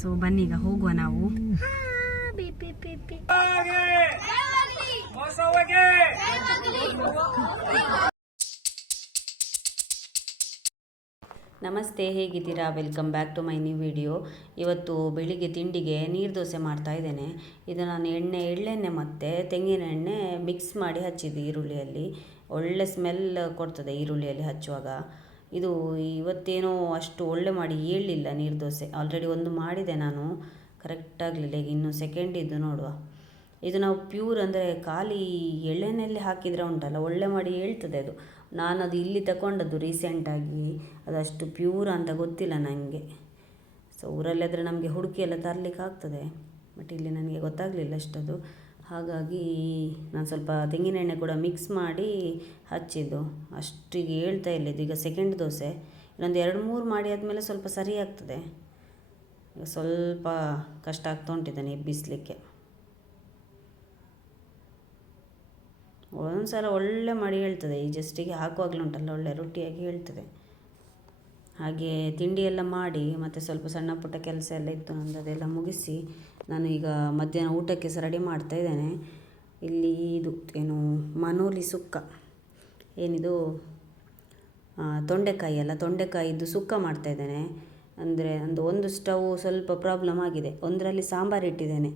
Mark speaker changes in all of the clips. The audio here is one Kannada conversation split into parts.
Speaker 1: ಸೊ ಈಗ ಹೋಗುವ ನಾವು. ನಮಸ್ತೆ, ಹೇಗಿದ್ದೀರಾ? Welcome back to my new video ಇವತ್ತು ಬೆಳಿಗ್ಗೆ ತಿಂಡಿಗೆ ನೀರು ದೋಸೆ ಮಾಡ್ತಾ ಇದ್ದೇನೆ. ಇದು ನಾನು ಎಣ್ಣೆ, ಎಳ್ಳೆಣ್ಣೆ ಮತ್ತು ತೆಂಗಿನ ಎಣ್ಣೆ ಮಿಕ್ಸ್ ಮಾಡಿ ಹಚ್ಚಿದ್ದು ಈರುಳ್ಳಿಯಲ್ಲಿ. ಒಳ್ಳೆ ಸ್ಮೆಲ್ ಕೊಡ್ತದೆ ಈರುಳ್ಳಿಯಲ್ಲಿ ಹಚ್ಚುವಾಗ. ಇದು ಇವತ್ತೇನೋ ಅಷ್ಟು ಒಳ್ಳೆ ಮಾಡಿ ಹೇಳಲಿಲ್ಲ ನೀರು ದೋಸೆ. ಆಲ್ರೆಡಿ ಒಂದು ಮಾಡಿದೆ ನಾನು. ಕರೆಕ್ಟ್ ಆಗಲಿಲ್ಲ. ಈಗ ಇನ್ನು ಸೆಕೆಂಡ್ ಇದು ನೋಡುವ. ಇದು ನಾವು ಪ್ಯೂರ್ ಅಂದರೆ ಖಾಲಿ ಎಳ್ಳೆಣ್ಣೆಯಲ್ಲಿ ಹಾಕಿದರೆ ಉಂಟಲ್ಲ, ಒಳ್ಳೆ ಮಾಡಿ ಹೇಳ್ತದೆ ಅದು. ನಾನು ಅದು ಇಲ್ಲಿ ತಗೊಂಡದ್ದು ರೀಸೆಂಟಾಗಿ ಅದಷ್ಟು ಪ್ಯೂರ್ ಅಂತ ಗೊತ್ತಿಲ್ಲ ನನಗೆ ಸೊ ಊರಲ್ಲಾದರೆ ನಮಗೆ ಹುಡುಕಿ ಎಲ್ಲ ತರಲಿಕ್ಕೆ ಆಗ್ತದೆ ಬಟ್ ಇಲ್ಲಿ ನನಗೆ ಗೊತ್ತಾಗಲಿಲ್ಲ ಅಷ್ಟದು. ಹಾಗಾಗಿ ನಾನು ಸ್ವಲ್ಪ ತೆಂಗಿನ ಎಣ್ಣೆ ಕೂಡ ಮಿಕ್ಸ್ ಮಾಡಿ ಹಚ್ಚಿದ್ದು. ಅಷ್ಟಿಗೆ ಹೇಳ್ತಾ ಇಲ್ಲ ಇದು ಈಗ ಸೆಕೆಂಡ್ ದೋಸೆ. ಇನ್ನೊಂದು ಎರಡು ಮೂರು ಮಾಡಿ ಆದಮೇಲೆ ಸ್ವಲ್ಪ ಸರಿ ಆಗ್ತದೆ. ಸ್ವಲ್ಪ ಕಷ್ಟ ಆಗ್ತಾ ಉಂಟಿದ್ದಾನೆ ಎಬ್ಬಿಸಲಿಕ್ಕೆ ಒಂದೊಂದು ಸಲ ಒಳ್ಳೆ ಮಾಡಿ ಹೇಳ್ತದೆ. ಈ ಜಸ್ಟಿಗೆ ಹಾಕುವಾಗಲೂ ಉಂಟಲ್ಲ, ಒಳ್ಳೆ ರೊಟ್ಟಿಯಾಗಿ ಹೇಳ್ತದೆ. ಹಾಗೆ ತಿಂಡಿ ಎಲ್ಲ ಮಾಡಿ, ಮತ್ತು ಸ್ವಲ್ಪ ಸಣ್ಣ ಪುಟ್ಟ ಕೆಲಸ ಎಲ್ಲ ಇತ್ತು ನಂದು, ಅದೆಲ್ಲ ಮುಗಿಸಿ ನಾನು ಈಗ ಮಧ್ಯಾಹ್ನ ಊಟಕ್ಕೆ ಸಹ ರೆಡಿ ಮಾಡ್ತಾ ಇದ್ದೇನೆ. ಇಲ್ಲಿ ಇದು ಏನು ಮನೋಲಿ ಸುಕ್ಕ. ಏನಿದು? ತೊಂಡೆಕಾಯಿ ಅಲ್ಲ, ತೊಂಡೆಕಾಯಿದ್ದು ಸುಕ್ಕ ಮಾಡ್ತಾ ಇದ್ದೇನೆ. ಅಂದರೆ ಒಂದು ಒಂದು ಸ್ಟವ್ ಸ್ವಲ್ಪ ಪ್ರಾಬ್ಲಮ್ ಆಗಿದೆ. ಒಂದರಲ್ಲಿ ಸಾಂಬಾರು ಇಟ್ಟಿದ್ದೇನೆ.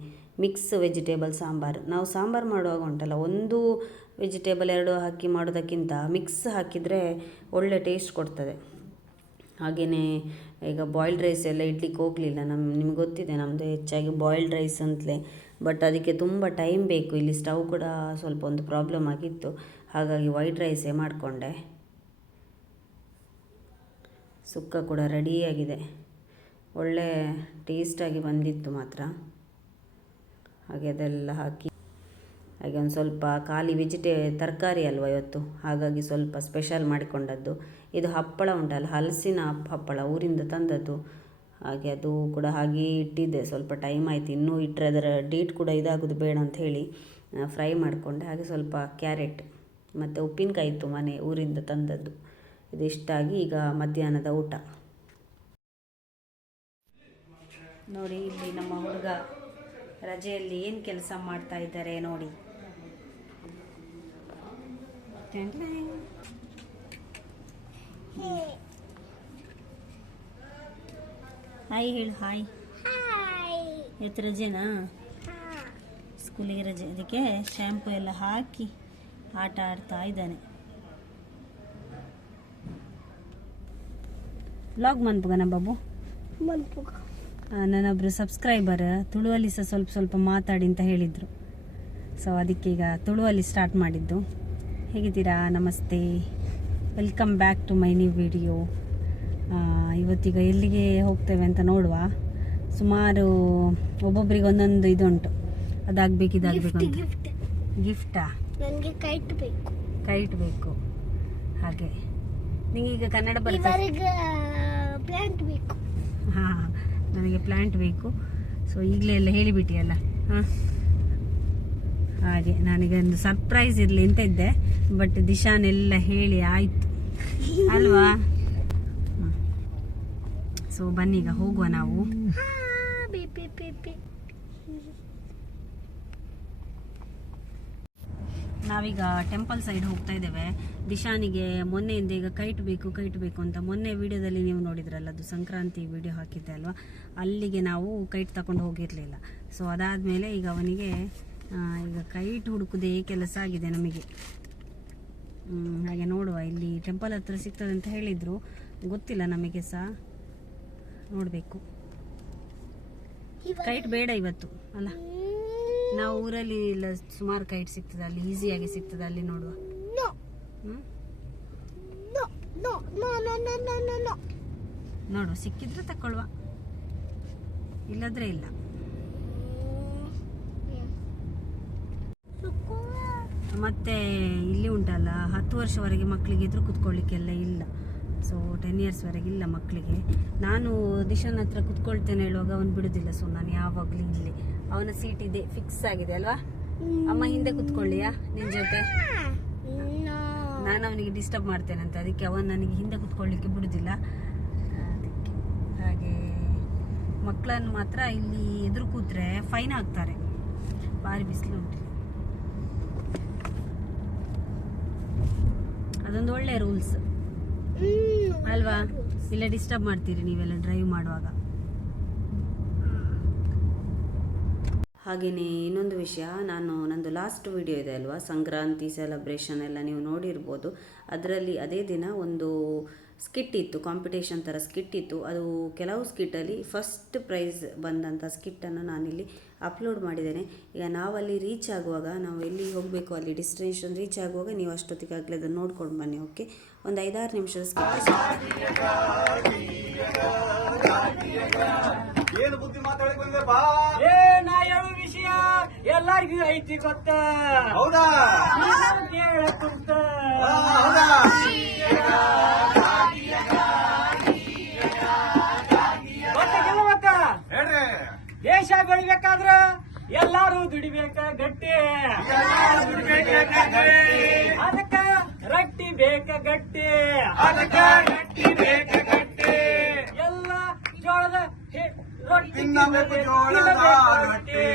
Speaker 1: ಮಿಕ್ಸ್ ವೆಜಿಟೇಬಲ್ ಸಾಂಬಾರು. ನಾವು ಸಾಂಬಾರು ಮಾಡುವಾಗ ಉಂಟಲ್ಲ, ಒಂದು ವೆಜಿಟೇಬಲ್ ಎರಡು ಹಾಕಿ ಮಾಡೋದಕ್ಕಿಂತ ಮಿಕ್ಸ್ ಹಾಕಿದರೆ ಒಳ್ಳೆ ಟೇಸ್ಟ್ ಕೊಡ್ತದೆ. ಹಾಗೆಯೇ ಈಗ ಬಾಯ್ಲ್ಡ್ ರೈಸ್ ಎಲ್ಲ ಇಡ್ಲಿಕ್ಕೆ ಹೋಗಲಿಲ್ಲ. ನಮ್ಮ ನಿಮ್ಗೆ ಗೊತ್ತಿದೆ ನಮ್ಮದು ಹೆಚ್ಚಾಗಿ ಬಾಯ್ಲ್ಡ್ ರೈಸ್ ಅಂತಲೇ. ಬಟ್ ಅದಕ್ಕೆ ತುಂಬ ಟೈಮ್ ಬೇಕು. ಇಲ್ಲಿ ಸ್ಟವ್ ಕೂಡ ಸ್ವಲ್ಪ ಒಂದು ಪ್ರಾಬ್ಲಮ್ ಆಗಿತ್ತು. ಹಾಗಾಗಿ ವೈಟ್ ರೈಸೇ ಮಾಡಿಕೊಂಡೆ. ಸುಕ್ಕ ಕೂಡ ರೆಡಿಯಾಗಿದೆ ಒಳ್ಳೆ ಟೇಸ್ಟಾಗಿ ಬಂದಿತ್ತು ಮಾತ್ರ. ಹಾಗೆ ಅದೆಲ್ಲ ಹಾಕಿ ಹಾಗೆ ಒಂದು ಸ್ವಲ್ಪ ಖಾಲಿ ವೆಜಿಟೇ, ತರಕಾರಿ ಅಲ್ವ ಇವತ್ತು? ಹಾಗಾಗಿ ಸ್ವಲ್ಪ ಸ್ಪೆಷಲ್ ಮಾಡಿಕೊಂಡದ್ದು. ಇದು ಹಪ್ಪಳ ಉಂಟಲ್ಲ, ಹಲಸಿನ ಹಪ್ಪಳ ಊರಿಂದ ತಂದದ್ದು. ಹಾಗೆ ಅದು ಕೂಡ ಹಾಗೆ ಇಟ್ಟಿದ್ದೆ, ಸ್ವಲ್ಪ ಟೈಮ್ ಆಯಿತು. ಇನ್ನೂ ಇಟ್ಟರೆ ಅದರ ಡೇಟ್ ಕೂಡ ಇದಾಗೋದು ಬೇಡ ಅಂತ ಹೇಳಿ ಫ್ರೈ ಮಾಡಿಕೊಂಡೆ. ಹಾಗೆ ಸ್ವಲ್ಪ ಕ್ಯಾರೆಟ್ ಮತ್ತು ಉಪ್ಪಿನಕಾಯಿ ಇತ್ತು ಮನೆ ಊರಿಂದ ತಂದದ್ದು. ಇದಿಷ್ಟಾಗಿ ಈಗ ಮಧ್ಯಾಹ್ನದ ಊಟ. ನೋಡಿ, ಇಲ್ಲಿ ನಮ್ಮ ಹುಡುಗ ರಜೆಯಲ್ಲಿ ಏನು ಕೆಲಸ ಮಾಡ್ತಾ ಇದ್ದಾರೆ ನೋಡಿ. ಹಾಯ್ ಹೇಳು ಹಾಯ್ ಇವತ್ತು ರಜೆನಾ? ಸ್ಕೂಲಿಗೆ ರಜೆ. ಅದಕ್ಕೆ ಶ್ಯಾಂಪು ಎಲ್ಲ ಹಾಕಿ ಆಟ ಆಡ್ತಾ ಇದ್ದಾನೆ. ಬ್ಲಾಗ್ ಮನ್ಪುಗನ ಬಾಬು? ನನ್ನೊಬ್ರು ಸಬ್ಸ್ಕ್ರೈಬರ್ ತುಳುವಲ್ಲಿ ಸಹ ಸ್ವಲ್ಪ ಸ್ವಲ್ಪ ಮಾತಾಡಿ ಅಂತ ಹೇಳಿದರು. ಸೊ ಅದಕ್ಕೀಗ ತುಳುವಲ್ಲಿ ಸ್ಟಾರ್ಟ್ ಮಾಡಿದ್ದು. ಹೇಗಿದ್ದೀರಾ? ನಮಸ್ತೆ. Welcome back to my new video ಇವತ್ತೀಗ ಎಲ್ಲಿಗೆ ಹೋಗ್ತೇವೆ ಅಂತ ನೋಡುವ. ಸುಮಾರು ಒಬ್ಬೊಬ್ಬರಿಗೆ ಒಂದೊಂದು ಇದುಂಟು. ಅದಾಗಬೇಕು ಇದಾಗಬೇಕು ಅಂತ ಗಿಫ್ಟಾ
Speaker 2: ನನಗೆ ಕೈಟ್ ಬೇಕು.
Speaker 1: ಕೈಟ್ ಬೇಕು. ಹಾಗೆ. ನಿಂಗೆ ಈಗ ಕನ್ನಡ ಬರ್ತದೆ
Speaker 2: ಪ್ಲ್ಯಾಂಟ್ ಪ್ಲಾಂಟ್ ಬೇಕು.
Speaker 1: ಹಾಂ ನನಗೆ ಪ್ಲ್ಯಾಂಟ್ ಬೇಕು. ಸೊ ಈಗಲೇ ಎಲ್ಲ ಹೇಳಿಬಿಟ್ಟಿಯಲ್ಲ? ಹಾಂ. ಹಾಗೆ ನನಗೆ ಒಂದು ಸರ್ಪ್ರೈಸ್ ಇರಲಿ ಅಂತ ಇದ್ದೆ ಬಟ್ ದಿಶಾನೆಲ್ಲ ಹೇಳಿ ಆಯ್ತು. ಅಲ್ವಾ? ಸೊ ಈಗ ಹೋಗುವ ನಾವು. ನಾವೀಗ ಟೆಂಪಲ್ ಸೈಡ್ ಹೋಗ್ತಾ ಇದ್ದೇವೆ. ದಿಶಾನಿಗೆ ಮೊನ್ನೆಯಿಂದ ಈಗ ಕೈಟ್ ಬೇಕು ಕೈಟ್ ಬೇಕು ಅಂತ ಮೊನ್ನೆ ವಿಡಿಯೋದಲ್ಲಿ ನೀವು ನೋಡಿದ್ರಲ್ಲ ಅದು ಸಂಕ್ರಾಂತಿ ವಿಡಿಯೋ ಹಾಕಿದ್ದೆ ಅಲ್ವಾ? ಅಲ್ಲಿಗೆ ನಾವು ಕೈಟ್ ತಗೊಂಡು ಹೋಗಿರಲಿಲ್ಲ. ಸೊ ಅದಾದಮೇಲೆ ಈಗ ಅವನಿಗೆ ಈಗ ಕೈಟ್ ಹುಡುಕುದೇ ಕೆಲಸ ಆಗಿದೆ ನಮಗೆ. ಹಾಗೆ ನೋಡುವ ಇಲ್ಲಿ ಟೆಂಪಲ್ ಹತ್ರ ಸಿಗ್ತದೆ ಅಂತ ಹೇಳಿದ್ರು. ಗೊತ್ತಿಲ್ಲ ನಮಗೆ ಸಹ ನೋಡಬೇಕು. ಕೈಟ್ ಬೇಡ ಇವತ್ತು ಅಲ್ಲ? ನಾವು ಊರಲ್ಲಿ ಇಲ್ಲ ಸುಮಾರು ಕೈಟ್ ಸಿಗ್ತದೆ ಅಲ್ಲಿ ಈಸಿಯಾಗಿ ಸಿಗ್ತದೆ ಅಲ್ಲಿ ನೋಡುವ. ನೋಡುವ ಸಿಕ್ಕಿದ್ರೆ ತಕೊಳ್ಳುವ ಇಲ್ಲದ್ರೆ ಇಲ್ಲ. ಮತ್ತೆ ಇಲ್ಲಿ ಉಂಟಲ್ಲ ಹತ್ತು ವರ್ಷವರೆಗೆ ಮಕ್ಕಳಿಗೆ ಎದುರು ಕುತ್ಕೊಳ್ಳಿಕ್ಕೆಲ್ಲ ಇಲ್ಲ. ಸೊ ಟೆನ್ ಇಯರ್ಸ್ವರೆಗೆ ಇಲ್ಲ ಮಕ್ಕಳಿಗೆ ನಾನು ದಿಶಾನ್ ಹತ್ರ ಕುತ್ಕೊಳ್ತೇನೆ ಹೇಳುವಾಗ ಅವನು ಬಿಡುದಿಲ್ಲ. ಸೊ ನಾನು ಯಾವಾಗಲೂ ಇಲ್ಲಿ. ಅವನ ಸೀಟ್ ಇದೆ ಫಿಕ್ಸ್ ಆಗಿದೆ ಅಲ್ವಾ? ಅಮ್ಮ ಹಿಂದೆ ಕುತ್ಕೊಳ್ಳಿಯಾ ನಿನ್ ಜೊತೆ? ನಾನು ಅವನಿಗೆ ಡಿಸ್ಟರ್ಬ್ ಮಾಡ್ತೇನೆ ಅಂತ. ಅದಕ್ಕೆ ಅವನು ನನಗೆ ಹಿಂದೆ ಕುತ್ಕೊಳ್ಳಿಕ್ಕೆ ಬಿಡುದಿಲ್ಲ. ಅದಕ್ಕೆ ಹಾಗೆ ಮಕ್ಕಳನ್ನು ಮಾತ್ರ ಇಲ್ಲಿ ಎದುರು ಕೂತ್ರೆ ಫೈನ್ ಹಾಕ್ತಾರೆ ಭಾರಿ ಬಿಸಿಲು ಉಂಟು. ಅದೊಂದು ಒಳ್ಳೆ ರೂಲ್ಸ್ ಅಲ್ವಾ? ಇಲ್ಲ ಡಿಸ್ಟರ್ಬ್ ಮಾಡ್ತೀರಿ ನೀವೆಲ್ಲ ಡ್ರೈವ್ ಮಾಡುವಾಗ. ಹಾಗೆಯೇ ಇನ್ನೊಂದು ವಿಷಯ. ನಾನು, ನಂದು ಲಾಸ್ಟ್ ವಿಡಿಯೋ ಇದೆ ಅಲ್ವಾ? ಸಂಕ್ರಾಂತಿ ಸೆಲೆಬ್ರೇಷನ್ ಎಲ್ಲ ನೀವು ನೋಡಿರ್ಬೋದು. ಅದರಲ್ಲಿ ಅದೇ ದಿನ ಒಂದು ಸ್ಕಿಟ್ ಇತ್ತು ಕಾಂಪಿಟೇಷನ್ ಥರ ಸ್ಕಿಟ್ ಇತ್ತು. ಅದು ಕೆಲವು ಸ್ಕಿಟ್ಟಲ್ಲಿ ಫಸ್ಟ್ ಪ್ರೈಸ್ ಬಂದಂಥ ಸ್ಕಿಟ್ಟನ್ನು ನಾನಿಲ್ಲಿ ಅಪ್ಲೋಡ್ ಮಾಡಿದ್ದೇನೆ. ಈಗ ನಾವಲ್ಲಿ ರೀಚ್ ಆಗುವಾಗ ನಾವು ಎಲ್ಲಿ ಹೋಗಬೇಕು ಅಲ್ಲಿ ಡೆಸ್ಟಿನೇಷನ್ ರೀಚ್ ಆಗುವಾಗ ನೀವು ಅಷ್ಟೊತ್ತಿಗಾಗಲೇ ಅದನ್ನು ನೋಡ್ಕೊಂಡು ಬನ್ನಿ ಓಕೆ ಒಂದು ಐದಾರು ನಿಮಿಷದ ಸ್ಕಿಟ್
Speaker 3: ಏನು ಬುದ್ಧಿ ಮಾತಾಡಿ ಬಂದೆ ಬಾ.
Speaker 4: ಏ ನಾ ಹೇಳೋ ವಿಷಯ ಎಲ್ಲಾರ್ಗೂ ಐತಿ ಗೊತ್ತ?
Speaker 3: ಹೌದಾ?
Speaker 4: ದೇಶ ಬೆಳಿಬೇಕಾದ್ರ ಎಲ್ಲಾರು ದುಡಿಬೇಕ ಗಟ್ಟಿ ಅದಕ್ಕ ರಟ್ಟಿ ಬೇಕ ಗಟ್ಟಿ
Speaker 3: ಅದಕ್ಕ ರಟ್ಟಿ ಬೇಕ ಗಟ್ಟಿ.
Speaker 4: ಎಲ್ಲ ಜೋಳದ ರೊಟ್ಟಿ
Speaker 3: ರೊಟ್ಟಿ.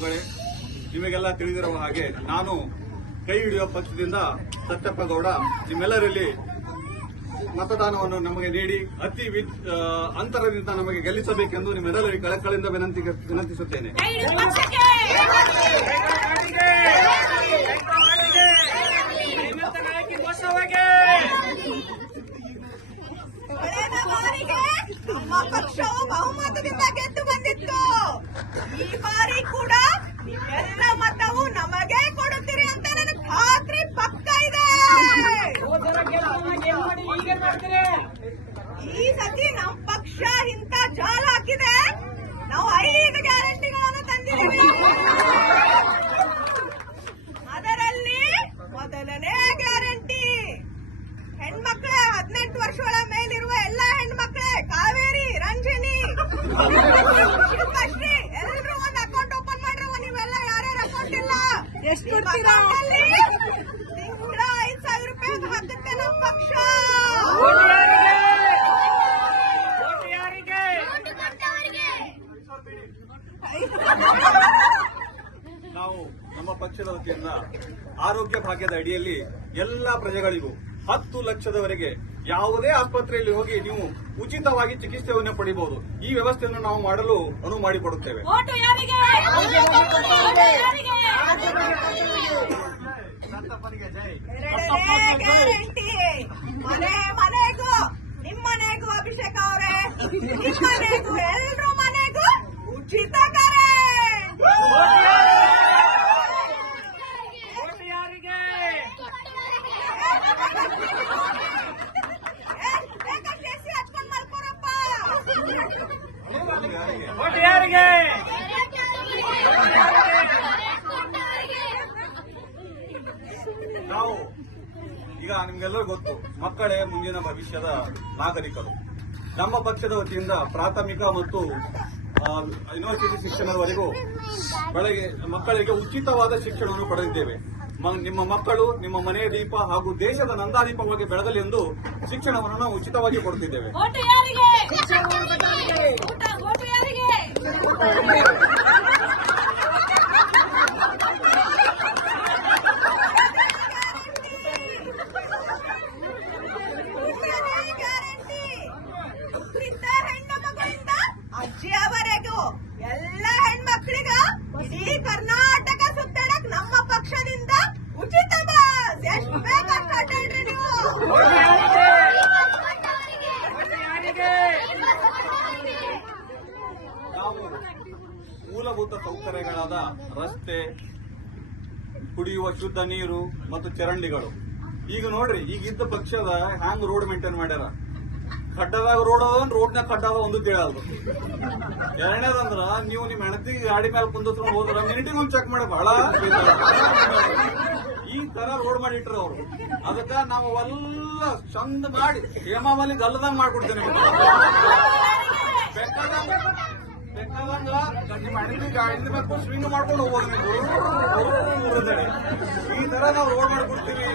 Speaker 5: ಬಂಧುಗಳೇ
Speaker 3: ನಿಮಗೆಲ್ಲ ತಿಳಿದಿರುವ ಹಾಗೆ ನಾನು ಕೈ ಹಿಡಿಯುವ ಪಕ್ಷದಿಂದ ಸತ್ಯಪ್ಪಗೌಡ ನಿಮ್ಮೆಲ್ಲರಲ್ಲಿ ಮತದಾನವನ್ನು ನಮಗೆ ನೀಡಿ ಅತಿ ಅಂತರದಿಂದ ನಮಗೆ ಗೆಲ್ಲಿಸಬೇಕೆಂದು ನಿಮ್ಮೆಲ್ಲರಿಗೆ ಕಳಕಳಿಂದ ವಿನಂತಿ ವಿನಂತಿಸುತ್ತೇನೆ.
Speaker 5: ನಮ್ಮ ಪಕ್ಷವು ಬಹುಮತದಿಂದ ಗೆದ್ದು ಬಂದಿತ್ತು ಈ ಬಾರಿ ಕೂಡ
Speaker 3: ಆರೋಗ್ಯ ಭಾಗ್ಯದ ಅಡಿಯಲ್ಲಿ ಎಲ್ಲಾ ಪ್ರಜೆಗಳಿಗೂ ಹತ್ತು ಲಕ್ಷದವರೆಗೆ ಯಾವುದೇ ಆಸ್ಪತ್ರೆಯಲ್ಲಿ ಹೋಗಿ ನೀವು ಉಚಿತವಾಗಿ ಚಿಕಿತ್ಸೆಯನ್ನು ಪಡೆಯಬಹುದು ಈ ವ್ಯವಸ್ಥೆಯನ್ನು ನಾವು ಮಾಡಲು ಅನುವು ಮಾಡಿಕೊಡುತ್ತೇವೆ.
Speaker 5: ಎರಡನೇ ಗ್ಯಾರಂಟಿ. ಮನೆ ಮನೆಗೂ ನಿಮ್ಮ ಮನೆಗೂ ಅಭಿಷೇಕ್ ಅವರೇ. ನಿಮ್ಮ ಮನೆಗೂ ಎಲ್ರ ಮನೆಗೂ ಉಚಿತ ಕರೆಂಟ್
Speaker 3: ಮುಂದಿನ ಭವಿಷ್ಯದ ನಾಗರಿಕರು. ನಮ್ಮ ಪಕ್ಷದ ವತಿಯಿಂದ ಪ್ರಾಥಮಿಕ ಮತ್ತು ಯೂನಿವರ್ಸಿಟಿ ಶಿಕ್ಷಣದವರೆಗೂ ಬೆಳಗ್ಗೆ ಮಕ್ಕಳಿಗೆ ಉಚಿತವಾದ ಶಿಕ್ಷಣವನ್ನು ಪಡೆದಿದ್ದೇವೆ. ನಿಮ್ಮ ಮಕ್ಕಳು, ನಿಮ್ಮ ಮನೆಯ ದೀಪ ಹಾಗೂ ದೇಶದ ನಂದಾದೀಪವಾಗಿ ಬೆಳಗಲಿ ಎಂದು ಶಿಕ್ಷಣವನ್ನು ನಾವು ಉಚಿತವಾಗಿ ಕೊಡುತ್ತಿದ್ದೇವೆ. ಶುದ್ಧ ನೀರು ಮತ್ತು ಚರಂಡಿಗಳು. ಈಗ ನೋಡ್ರಿ, ಈಗ ಇದ್ದ ಪಕ್ಷದ ಹ್ಯಾಂಗ್ ರೋಡ್ ಮೇಂಟೈನ್ ಮಾಡ್ಯಾರ. ಖಡ್ಡದಾಗ ರೋಡ್ ಅದ ರೋಡ್ನಾಗ ಅದ ಒಂದು ಕೇಳಲ್ದು. ಎರಡನೇದಂದ್ರ ನೀವು ನಿಮ್ ಹೆಣತಿ ಗಾಡಿ ಮೇಲೆ ಕುಂದಿಸ್ಕೊಂಡು ಹೋದ್ರ ಮಿನಿಟಿಗೆ ಒಂದು ಚೆಕ್ ಮಾಡಿ ಬಹಳ ಈ ತರ ರೋಡ್ ಮಾಡಿಟ್ರ ಅವರು. ಅದಕ್ಕ ನಾವು ಅವೆಲ್ಲ ಚಂದ ಮಾಡಿ ಹೇಮಾವಲಿ ಗಲ್ಲದಂಗ್ ಮಾಡ್ಕೊಡ್ತೇನೆ ಬೇಕಾದಂಗ ಬೇಕಾದಂಗ ನಿಮ್ಮ ಹೆಣತಿ ಗಾಡಿ ಬೇಕು ಸ್ವಿಂಗ್ ಮಾಡ್ಕೊಂಡು ಹೋಗೋದು ನೀವು. ಈ ತರ ನಾವು ರೋಡ್ ಮಾಡ್ಕೊಡ್ತೀವಿ.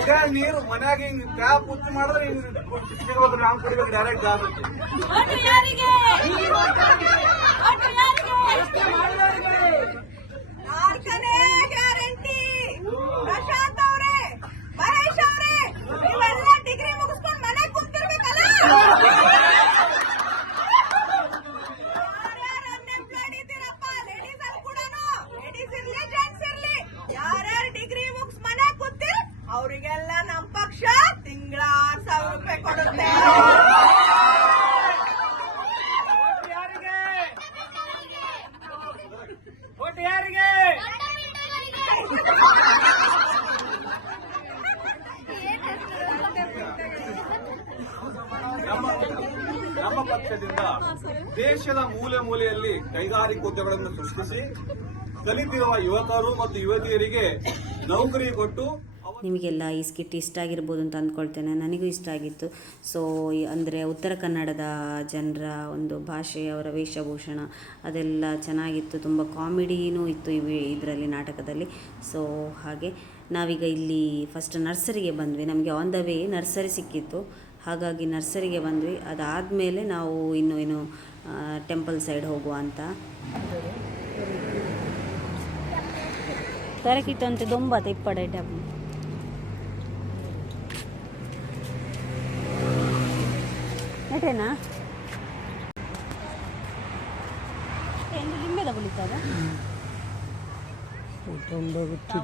Speaker 3: ಈಗ ನೀರು ಮನ್ಯಾಗ ಹಿಂಗ್ ಟ್ಯಾಪ್ ಮಾಡಿದ್ರೆ ಹಿಂಗ್ ಸಿಗ್ಬೇಕು ನಾವು ಕುಡಿಬೇಕು ಡೈರೆಕ್ಟ್ ಗಾದ ಸೃಷ್ಟಿಸಿ ಕಲಿತಿರುವ ಯುವಕರು ಮತ್ತು ಯುವತಿಯರಿಗೆ ನೌಕರಿ ಕೊಟ್ಟು
Speaker 1: ನಿಮಗೆಲ್ಲ ಈ ಸ್ಕಿಟ್ ಇಷ್ಟ ಆಗಿರ್ಬೋದು ಅಂತ ಅಂದ್ಕೊಳ್ತೇನೆ. ನನಗೂ ಇಷ್ಟ ಆಗಿತ್ತು. ಸೊ ಅಂದರೆ ಉತ್ತರ ಕನ್ನಡದ ಜನರ ಒಂದು ಭಾಷೆ, ಅವರ ವೇಷಭೂಷಣ ಅದೆಲ್ಲ ಚೆನ್ನಾಗಿತ್ತು. ತುಂಬ ಕಾಮಿಡಿನೂ ಇತ್ತು ಇದರಲ್ಲಿ ನಾಟಕದಲ್ಲಿ. ಸೊ ಹಾಗೆ ನಾವೀಗ ಇಲ್ಲಿ ಫಸ್ಟ್ ನರ್ಸರಿಗೆ ಬಂದ್ವಿ. ನಮಗೆ ಆನ್ ದ ವೇ ನರ್ಸರಿ ಸಿಕ್ಕಿತ್ತು. ಹಾಗಾಗಿ ನರ್ಸರಿಗೆ ಬಂದ್ವಿ. ಅದಾದಮೇಲೆ ನಾವು ಇನ್ನು ಏನು ಟೆಂಪಲ್ ಸೈಡ್ ಹೋಗುವ ಅಂತ. దొరికితే దొంబ తిప్పడేటప్పుడు ఎటేనా ఏంటి నిమ్మేద పులితారా దొంబ
Speaker 6: గుర్తు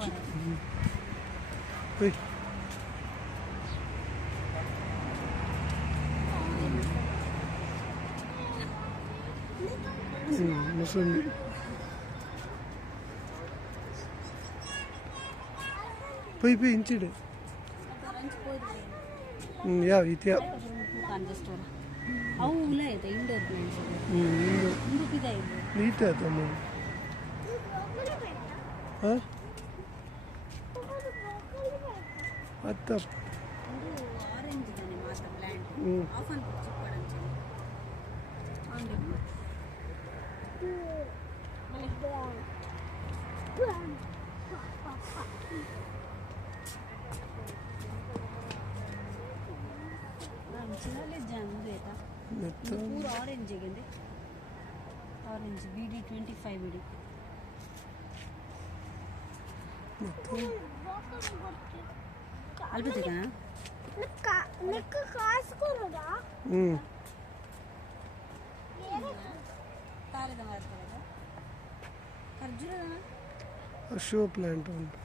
Speaker 6: ముసలి ಪೈ ಇಂಚಿಡು ಹ್ಞೂ ಯಾವ ಇತ್ಯಾ
Speaker 1: ಸ್ಟೋರ್ ಅವು ಉಲ ಇದೆ ಇಂಡೋರ್ ಪ್ಲಾಂಟ್ಸ್
Speaker 6: ಹ್ಞೂ ಇಂದು
Speaker 1: ಇಂದುಕಿದೆ ಪೂರ ಆರೆಂಜ್ ಹೇಗೆ orange B D twenty five ಬಿಡಿ ಅಲ್ಬತ್ತೇನಾ
Speaker 2: ನಿಕ್ಕ ಕಾಸು ಕೊಡೋದಾ
Speaker 6: ಹ್ಞೂ
Speaker 1: ತಾರದ ಮಾಡ್ತಾರೆ ಖರ್ಜೂರದ
Speaker 6: ಶೋ ಪ್ಲ್ಯಾಂಟ್ ಉಂಟು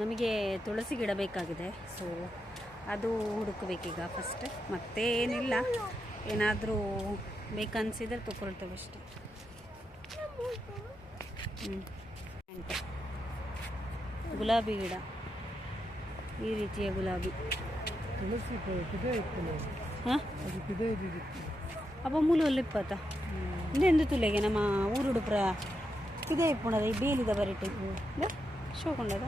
Speaker 1: ನಮಗೆ ತುಳಸಿ ಗಿಡ ಬೇಕಾಗಿದೆ. ಸೊ ಅದು ಹುಡುಕಬೇಕೀಗ ಫಸ್ಟ್ ಮತ್ತೆ ಏನಿಲ್ಲ. ಏನಾದರೂ ಬೇಕನ್ಸಿದ್ರೆ ತಗೊಳ್ತೇವೆ ಅಷ್ಟೆ. ಹ್ಞೂ ಗುಲಾಬಿ ಗಿಡ. ಈ ರೀತಿಯ ಗುಲಾಬಿ. ಹಾಂ? ಅಪ್ಪ ಮೂಲ ಒಲ್ಲಿಪ್ಪತ್ತ ಇಂದೆಂದು ತುಲೆಗೆ? ನಮ್ಮ ಊರುಡುಪ್ರ ಇದೇ ಇಪ್ಪುಣದ ಈ ಬೇಲಿದ ಬರಿಟೆ. ಶೋಕೊಂಡದ?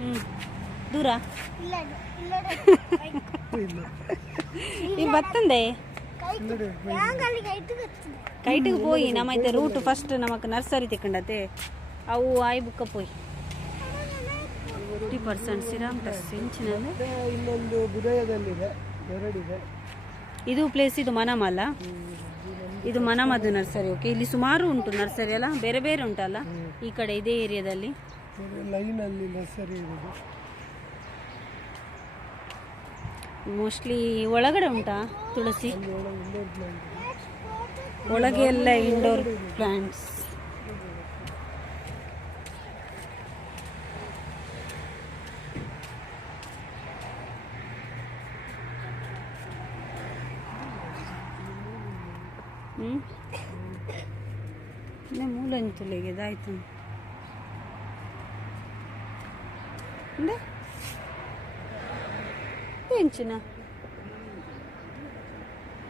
Speaker 1: ಹ್ಞೂ ದೂರ? ಈ ಬತ್ತಂದೆ? ಕೈಟಿಗೆ పోయి ನಮ್ಮ ರೂಟ್ ಫಸ್ಟ್ ನಮಕ್ ನರ್ಸರಿ ತಿಕ್ಕಂಡತೆ ಅವು ಆಯ್ ಬುಕ್ಕ ಪೋಯ್. ಫಿಫ್ಟಿ ಪರ್ಸೆಂಟ್ ಸಿರಾಮ್
Speaker 6: ಮತ್ತೆ ಇನ್ನೊಂದು ಬುಧಯದಲ್ಲಿದೆ ಎರಡಿದೆ
Speaker 1: ಇದು ಪ್ಲೇಸ್ ಇದು ಮನಮಲ್ಲ. ಇದು ಮನಮದು ನರ್ಸರಿ ಓಕೆ ಇಲ್ಲಿ ಸುಮಾರು ಉಂಟು ನರ್ಸರಿ ಅಲ್ಲ? ಬೇರೆ ಬೇರೆ ಉಂಟಲ್ಲ? ಈ ಕಡೆ ಇದೇ ಏರಿಯಾದಲ್ಲಿ?
Speaker 6: ಲೈನಲ್ಲಿ ನರ್ಸರಿ ಇರೋದು.
Speaker 1: ಮೋಸ್ಟ್ಲಿ ಒಳಗಡೆ ಉಂಟಾ ತುಳಸಿ?
Speaker 6: ಒಳಗೆ
Speaker 1: ಎಲ್ಲ ಇಂಡೋರ್ ಪ್ಲಾಂಟ್ಸ್ ಮೂಲಂತುಲೆಗೆ ಇದಾಯ್ತು ಇಂದ ಎಂಚಿನ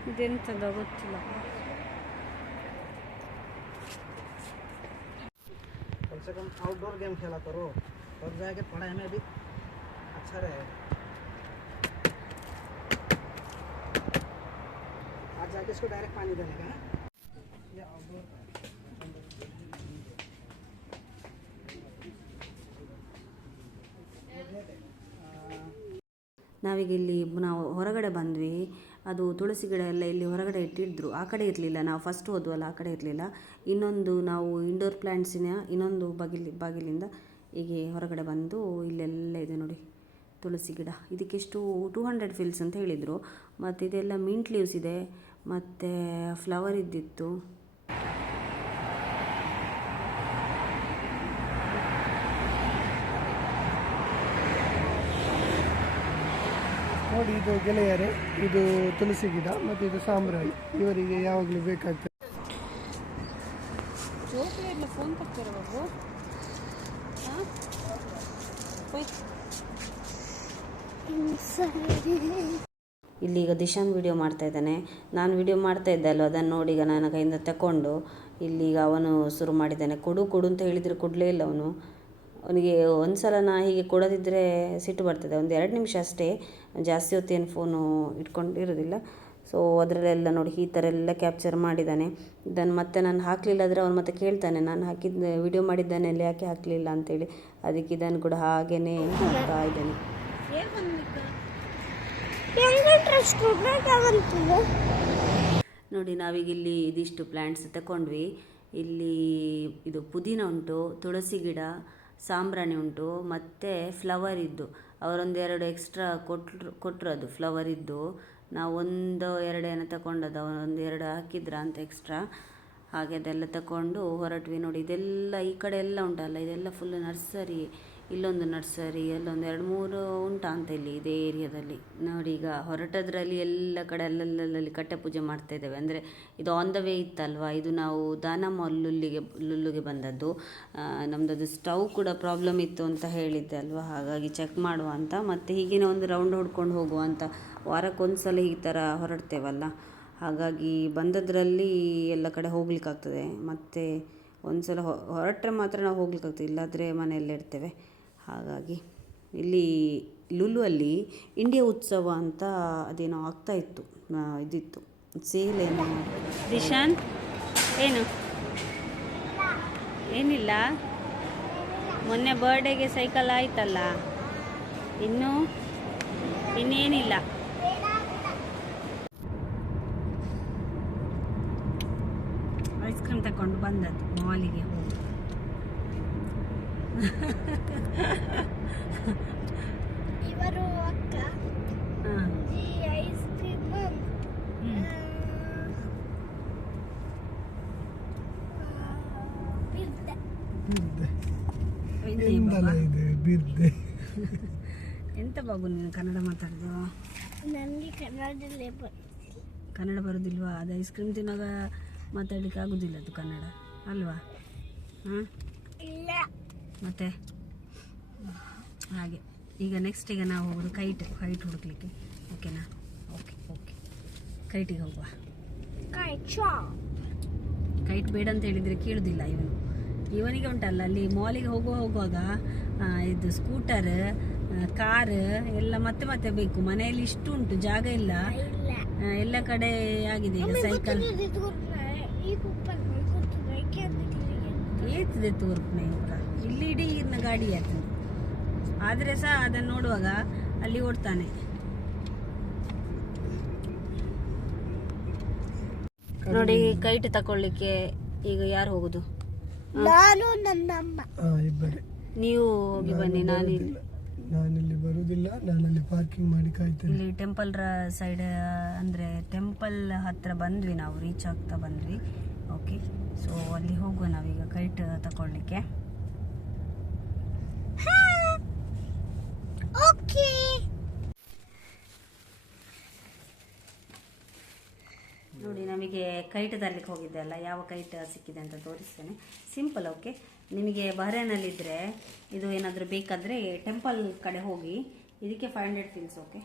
Speaker 1: ಇದೆಂತದ ಗೊತ್ತಿಲ್ಲ
Speaker 7: कम से कम आउटडोर गेम खेला करो तब जाके पढ़ाई में भी अच्छा रहेगा आज जाके इसको डायरेक्ट पानी देने का है
Speaker 1: ನಾವೀಗ ಇಲ್ಲಿ ನಾವು ಹೊರಗಡೆ ಬಂದ್ವಿ. ಅದು ತುಳಸಿ ಗಿಡ ಎಲ್ಲ ಇಲ್ಲಿ ಹೊರಗಡೆ ಇಟ್ಟಿದ್ರು. ಆ ಕಡೆ ಇರಲಿಲ್ಲ. ನಾವು ಫಸ್ಟ್ ಹೋದ್ವಲ್ಲ, ಆ ಕಡೆ ಇರಲಿಲ್ಲ. ಇನ್ನೊಂದು ನಾವು ಇಂಡೋರ್ ಪ್ಲ್ಯಾಂಟ್ಸಿನ ಇನ್ನೊಂದು ಬಾಗಿಲಿ, ಬಾಗಿಲಿಂದ ಹೀಗೆ ಹೊರಗಡೆ ಬಂದು ಇಲ್ಲೆಲ್ಲ ಇದೆ ನೋಡಿ, ತುಳಸಿ ಗಿಡ. ಇದಕ್ಕೆಷ್ಟು ಟೂ ಹಂಡ್ರೆಡ್ ಫಿಲ್ಸ್ ಅಂತ ಹೇಳಿದರು. ಮತ್ತು ಇದೆಲ್ಲ ಮಿಂಟ್ ಲೀವ್ಸ್ ಇದೆ. ಮತ್ತು ಫ್ಲವರ್ ಇದ್ದಿತ್ತು.
Speaker 6: ನೋಡಿ ಇದು ಗೆಳೆಯರೇ ಇದು ತುಳಸಿ ಗಿಡ ಮತ್ತು ಇದು ಸಾಂಬ್ರಾಣಿ ಇವರಿಗೆ ಯಾವಾಗಲೂ ಬೇಕಾಗ್ತದೆ.
Speaker 1: ಇಲ್ಲಿ ಈಗ ದಿಶಾನ್ ವಿಡಿಯೋ ಮಾಡ್ತಾ ಇದ್ದಾನೆ. ನಾನು ವಿಡಿಯೋ ಮಾಡ್ತಾ ಇದ್ದೆ ಅಲ್ವ ಅದನ್ನು ನೋಡಿ ಈಗ ನನ್ನ ಕೈಯಿಂದ ತಗೊಂಡು ಇಲ್ಲಿ ಈಗ ಅವನು ಶುರು ಮಾಡಿದ್ದಾನೆ. ಕೊಡು ಕೊಡು ಅಂತ ಹೇಳಿದರೆ ಕೊಡಲೇ ಇಲ್ಲ ಅವನು. ಅವನಿಗೆ ಒಂದು ಸಲ ನಾ ಹೀಗೆ ಕೊಡದಿದ್ದರೆ ಸಿಟ್ಟು ಬರ್ತದೆ. ಒಂದು ಎರಡು ನಿಮಿಷ ಅಷ್ಟೇ ಜಾಸ್ತಿ ಹೊತ್ತೇನು ಫೋನು ಇಟ್ಕೊಂಡು ಇರೋದಿಲ್ಲ ಸೊ ಅದರಲ್ಲೆಲ್ಲ ನೋಡಿ ಈ ಥರ ಎಲ್ಲ ಕ್ಯಾಪ್ಚರ್ ಮಾಡಿದ್ದಾನೆ ಇದನ್ನು ಮತ್ತೆ ನಾನು ಹಾಕಲಿಲ್ಲ ಅಂದರೆ ಅವನು ಮತ್ತೆ ಕೇಳ್ತಾನೆ ನಾನು ಹಾಕಿದ್ದ ವಿಡಿಯೋ ಮಾಡಿದ್ದಾನೆ ಅಲ್ಲಿ ಯಾಕೆ ಹಾಕಲಿಲ್ಲ? ಅಂತೇಳಿ. ಅದಕ್ಕೆ ಇದನ್ನು ಕೂಡ ಹಾಗೇ ಇದ್ದೇನೆ ನೋಡಿ ನಾವೀಗ ಇಲ್ಲಿ ಇದಿಷ್ಟು ಪ್ಲ್ಯಾಂಟ್ಸ್ ತಗೊಂಡ್ವಿ ಇಲ್ಲಿ ಇದು ಪುದೀನ ಉಂಟು ತುಳಸಿ ಗಿಡ ಸಾಂಬ್ರಾಣಿ ಉಂಟು, ಮತ್ತು ಫ್ಲವರ್ ಇದ್ದು. ಅವರೊಂದೆರಡು ಎಕ್ಸ್ಟ್ರಾ ಕೊಟ್ಟರು ಕೊಟ್ಟರು ಅದು ಫ್ಲವರ್ ಇದ್ದು. ನಾವು ಒಂದು ಎರಡು ಏನೋ ತಗೊಂಡದ್ದು ಅವನೊಂದು ಎರಡು ಹಾಕಿದ್ರ ಅಂತ ಎಕ್ಸ್ಟ್ರಾ ಹಾಗೆ ಅದೆಲ್ಲ ತಗೊಂಡು ಹೊರಟ್ವಿ ನೋಡಿ. ಇದೆಲ್ಲ ಈ ಕಡೆ ಎಲ್ಲ ಉಂಟಲ್ಲ, ಇದೆಲ್ಲ ಫುಲ್ ನರ್ಸರಿ ಇಲ್ಲೊಂದು ನರ್ಸರಿ, ಅಲ್ಲೊಂದು ಎರಡು ಮೂರು ಉಂಟಾ ಅಂತ ಇಲ್ಲಿ ಇದೇ ಏರಿಯಾದಲ್ಲಿ. ನೋಡಿ ಈಗ ಹೊರಟದ್ರಲ್ಲಿ ಎಲ್ಲ ಕಡೆ ಅಲ್ಲಲ್ಲಲ್ಲಿ ಕಟ್ಟೆ ಪೂಜೆ ಮಾಡ್ತಾ ಇದ್ದೇವೆ. ಅಂದರೆ ಇದು ಆನ್ ದ ವೇ ಇತ್ತಲ್ವಾ? ಇದು ನಾವು ದಾನಮ್ಮ ಲುಲ್ಲಿಗೆ ಲುಲ್ಲುಗೆ ಬಂದದ್ದು. ನಮ್ಮದು ನಮ್ಮದದು ಸ್ಟವ್ ಕೂಡ ಪ್ರಾಬ್ಲಮ್ ಇತ್ತು ಅಂತ ಹೇಳಿದ್ದೆ ಅಲ್ವಾ? ಹಾಗಾಗಿ ಚೆಕ್ ಮಾಡುವ ಅಂತ. ಮತ್ತು ಹೀಗಿನ ಒಂದು ರೌಂಡ್ ಹೊಡ್ಕೊಂಡು ಹೋಗುವ ಅಂತ. ವಾರಕ್ಕೊಂದು ಸಲ ಈ ಥರ ಹೊರಡ್ತೇವಲ್ಲ? ಹಾಗಾಗಿ ಬಂದದ್ರಲ್ಲಿ ಎಲ್ಲ ಕಡೆ ಹೋಗ್ಲಿಕ್ಕಾಗ್ತದೆ. ಮತ್ತು ಒಂದು ಸಲ ಹೊರಟ್ರೆ ಮಾತ್ರ ನಾವು ಹೋಗ್ಲಿಕ್ಕಾಗ್ತದೆ. ಇಲ್ಲಾದರೆ ಮನೆಯಲ್ಲೇ ಇರ್ತೇವೆ. ಹಾಗಾಗಿ ಇಲ್ಲಿ ಲುಲುವಲ್ಲಿ ಇಂಡಿಯಾ ಉತ್ಸವ ಅಂತ ಅದೇನೋ ಆಗ್ತಾ ಇತ್ತು ಇದಿತ್ತು. ಸೇಲ್ ಏನು ದಿಶಾನ್ ಏನು? ಏನಿಲ್ಲ? ಮೊನ್ನೆ ಬರ್ಡೇಗೆ ಸೈಕಲ್ ಆಯ್ತಲ್ಲ? ಇನ್ನು, ಇನ್ನೇನಿಲ್ಲ. ಐಸ್ ಕ್ರೀಮ್ ತಗೊಂಡು ಬಂದದ್ದು ಮಾಲಿಗೆ ಹೋಗಿ.
Speaker 2: ಇವರು ಅಕ್ಕ
Speaker 1: ಹಾಂ.
Speaker 2: ಈ ಐಸ್ ಕ್ರೀಮ್
Speaker 5: ಎಂತ
Speaker 6: ಎಂದಲ್ಲ ಇದು ಬಿದ್ದೆ
Speaker 5: ಎಂತ ಬಾಬು ನೀನು ಕನ್ನಡ ಮಾತಾಡೋದು?
Speaker 2: ನನಗೆ ಕನ್ನಡದಲ್ಲೇ
Speaker 5: ಕನ್ನಡ ಬರೋದಿಲ್ವಾ? ಅದು ಐಸ್ ಕ್ರೀಮ್ ತಿನ್ನಾಗ ಮಾತಾಡ್ಲಿಕ್ಕೆ ಆಗೋದಿಲ್ಲ ಅದು ಕನ್ನಡ ಅಲ್ವಾ? ಹಾಂ ಮತ್ತೆ ಹಾಗೆ ಈಗ ನೆಕ್ಸ್ಟ್ ಈಗ ನಾವು ಹೋಗೋದು ಕೈಟ್ ಕೈಟ್ ಹುಡುಕ್ಲಿಕ್ಕೆ ಓಕೆನಾ ಓಕೆ ಓಕೆ ಕೈಟಿಗೆ ಹೋಗುವ ಕೈಟ್ ಬೇಡ ಅಂತ ಹೇಳಿದರೆ ಕೇಳುದಿಲ್ಲ ಇವನು ಇವನಿಗೆ ಉಂಟಲ್ಲ ಅಲ್ಲಿ ಮಾಲಿಗೆ ಹೋಗುವ ಹೋಗುವಾಗ ಇದು ಸ್ಕೂಟರ್ ಕಾರ್ ಎಲ್ಲ ಮತ್ತೆ ಮತ್ತೆ ಬೇಕು ಮನೆಯಲ್ಲಿ ಇಷ್ಟು ಉಂಟು ಜಾಗ ಇಲ್ಲ ಎಲ್ಲ ಕಡೆ ಆಗಿದೆ ಈಗ ಸೈಕಲ್ ಏತಿದೆ ತೋರ್ಪಣೆ ಪುರ ಇಲ್ಲಿ ಇಡೀ ಇರ್ನ ಗಾಡಿ ಆಯ್ತು ಆದ್ರೆ ಸಹ ಅದನ್ನು ನೋಡುವಾಗ ಅಲ್ಲಿ ಓಡ್ತಾನೆ. ನೋಡಿ ಕೈಟ್ ತಕೊಳ್ಳಿಕ್ಕೆ ಈಗ ಯಾರು ಹೋಗುದು?
Speaker 2: ನಾನು
Speaker 6: ಇಬ್ಬರೇ.
Speaker 5: ನೀವು ಹೋಗಿ ಬನ್ನಿ ನಾನು ಇಲ್ಲಿ
Speaker 6: ನಾನಿಲ್ಲಿ ಬರುವುದಿಲ್ಲ ನಾನಲ್ಲಿ ಪಾರ್ಕಿಂಗ್ ಮಾಡಿ ಕಾಯ್ತೇನೆ.
Speaker 5: ಇಲ್ಲಿ ಟೆಂಪಲ್ ಸೈಡ್ ಅಂದ್ರೆ ಟೆಂಪಲ್ ಹತ್ರ ಬಂದ್ವಿ ನಾವು ರೀಚ್ ಆಗ್ತಾ ಬಂದ್ವಿ. ಓಕೆ ಸೊ ಅಲ್ಲಿ ಹೋಗುವ ನಾವೀಗ ಕೈಟ್ ತಕೊಳ್ಳಿಕ್ಕೆ
Speaker 2: ಓಕೆ
Speaker 1: ನೋಡಿ ನಮಗೆ ಕೈಟ್ ತರಲಿಕ್ಕೆ ಹೋಗಿದ್ದೆ ಅಲ್ಲ? ಯಾವ ಕೈಟ್ ಸಿಕ್ಕಿದೆ ಅಂತ ತೋರಿಸ್ತೇನೆ. ಸಿಂಪಲ್ ಓಕೆ ನಿಮಗೆ ಬಹರೇನಲ್ಲಿದ್ದರೆ ಇದು ಏನಾದರೂ ಬೇಕಾದರೆ ಟೆಂಪಲ್ ಕಡೆ ಹೋಗಿ ಇದಕ್ಕೆ ಫೈವ್ ಹಂಡ್ರೆಡ್ ಫೀಲ್ಸ್ ಓಕೆ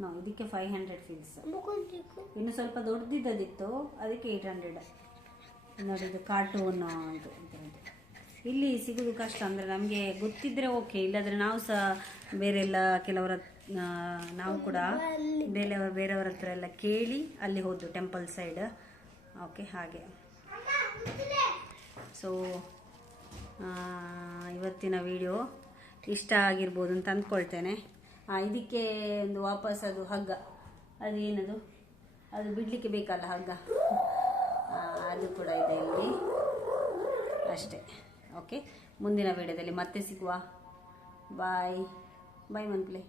Speaker 1: ನೋ ಇದಕ್ಕೆ ಫೈವ್ ಹಂಡ್ರೆಡ್ ಫೀಲ್ಸ್ ಇನ್ನು ಸ್ವಲ್ಪ ದೊಡ್ಡದಿದ್ದದಿತ್ತು ಅದಕ್ಕೆ ಏಯ್ಟ್ ಹಂಡ್ರೆಡ್ ನೋಡಿ ಇದು ಕಾರ್ಟೂನ್ ಇದು. ಇಲ್ಲಿ ಸಿಗೋದು ಕಷ್ಟ ಅಂದರೆ ನಮಗೆ ಗೊತ್ತಿದ್ದರೆ ಓಕೆ ಇಲ್ಲಾದರೆ ನಾವು ಸಹ ಬೇರೆಲ್ಲ ಕೆಲವರ ನಾವು ಕೂಡ ಬೇರೆ, ಬೇರೆಯವರ ಹತ್ರ ಎಲ್ಲ ಕೇಳಿ ಅಲ್ಲಿ ಹೋದ್ದು ಟೆಂಪಲ್ ಸೈಡ್ ಓಕೆ ಹಾಗೆ. ಸೊ ಇವತ್ತಿನ ವಿಡಿಯೋ ಇಷ್ಟ ಆಗಿರ್ಬೋದು ಅಂತ ಅಂದ್ಕೊಳ್ತೇನೆ. ಇದಕ್ಕೆ ಒಂದು ವಾಪಸ್ ಅದು ಹಗ್ಗ. ಅದು ಏನದು? ಅದು ಬಿಡಲಿಕ್ಕೆ ಬೇಕಲ್ಲ ಹಗ್ಗ. ಅದು ಕೂಡ ಇದೆ ಇಲ್ಲಿ. ಅಷ್ಟೇ. ಓಕೆ ಮುಂದಿನ ವಿಡಿಯೋದಲ್ಲಿ ಮತ್ತೆ ಸಿಗುವ. ಬಾಯ್ ಬಾಯ್
Speaker 2: ಮನ್ಪ್ಲೆ.